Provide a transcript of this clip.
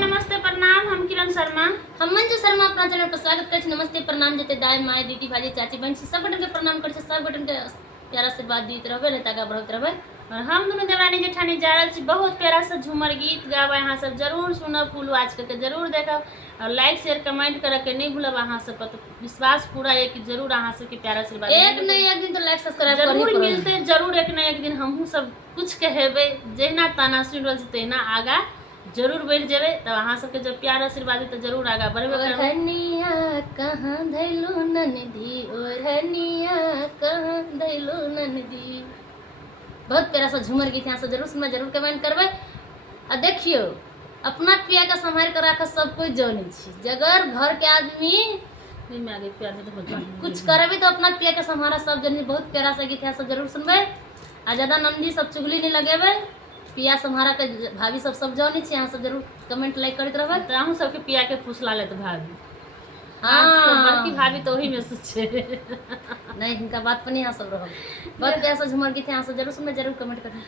नमस्ते प्रणाम। हम किरण शर्मा, हम मंजू शर्मा अपना चैनल पर स्वागत कर छी। नमस्ते प्रणाम जते दाई माय दीदी भाजी चाची बहन सब बटन के प्रणाम कर छी। सब बटन के प्यारा से बात दीत रहबे नहीं ताका बढ़त रहबे। और हम दोनों देवरानी जेठानी जा रहे छी। बहुत प्यारा सा झूमर गीत गावा, यहाँ सब जरूर सुनब, फूल आज करके जरूर देखब और लाइक शेयर कमेंट करे के नहीं भूलब। अहाँ सब पर तो विश्वास पूरा है कि जरूर अहाँ सब के प्यारा से बात एक नहीं एक दिन तो लाइक सब्सक्राइब जरूर मिलते, जरूर एक ना एक दिन हमहू सब कुछ कहेबे। जहिना ताना सुन रहल छी तहिना आगा जरूर बढ़ जेबे। तब अहाँ सबके जब प्यार आशीर्वाद तो जरूर आगा बढ़बे करबे। ओढ़निया कहाँ धैलू ननदी, ओढ़निया कहाँ धैलू ननदी। बहुत प्यारा सा झूमर गीत यहाँ से जरूर सुनना, जरूर कमेंट करबे। आ देखियो अपना पिया का संभाल कर रखा सब कोई जाने छी। अगर घर के आदमी नहीं मैं आगे प्यार से तो कुछ करबे तो अपना पिया के संभारा सब जन। बहुत प्यारा सा गीत है, सब जरूर सुनबे। आ ज्यादा नंदी सब चुगली नहीं लगेबे। पिया संभारा के भाभी सब जाने छी। यहाँ सब जरूर कमेंट लाइक करते रहबे। तो अहूँ सबके पिया के फुसला लेते भाभी। हाँ बड़की भाभी तो वही में सोचे नहीं इनका बात पर नहीं यहाँ सब रहो। बहुत प्यारा सा झूमर गीत है, यहाँ सब जरूर सुनबे, जरूर कमेंट करना।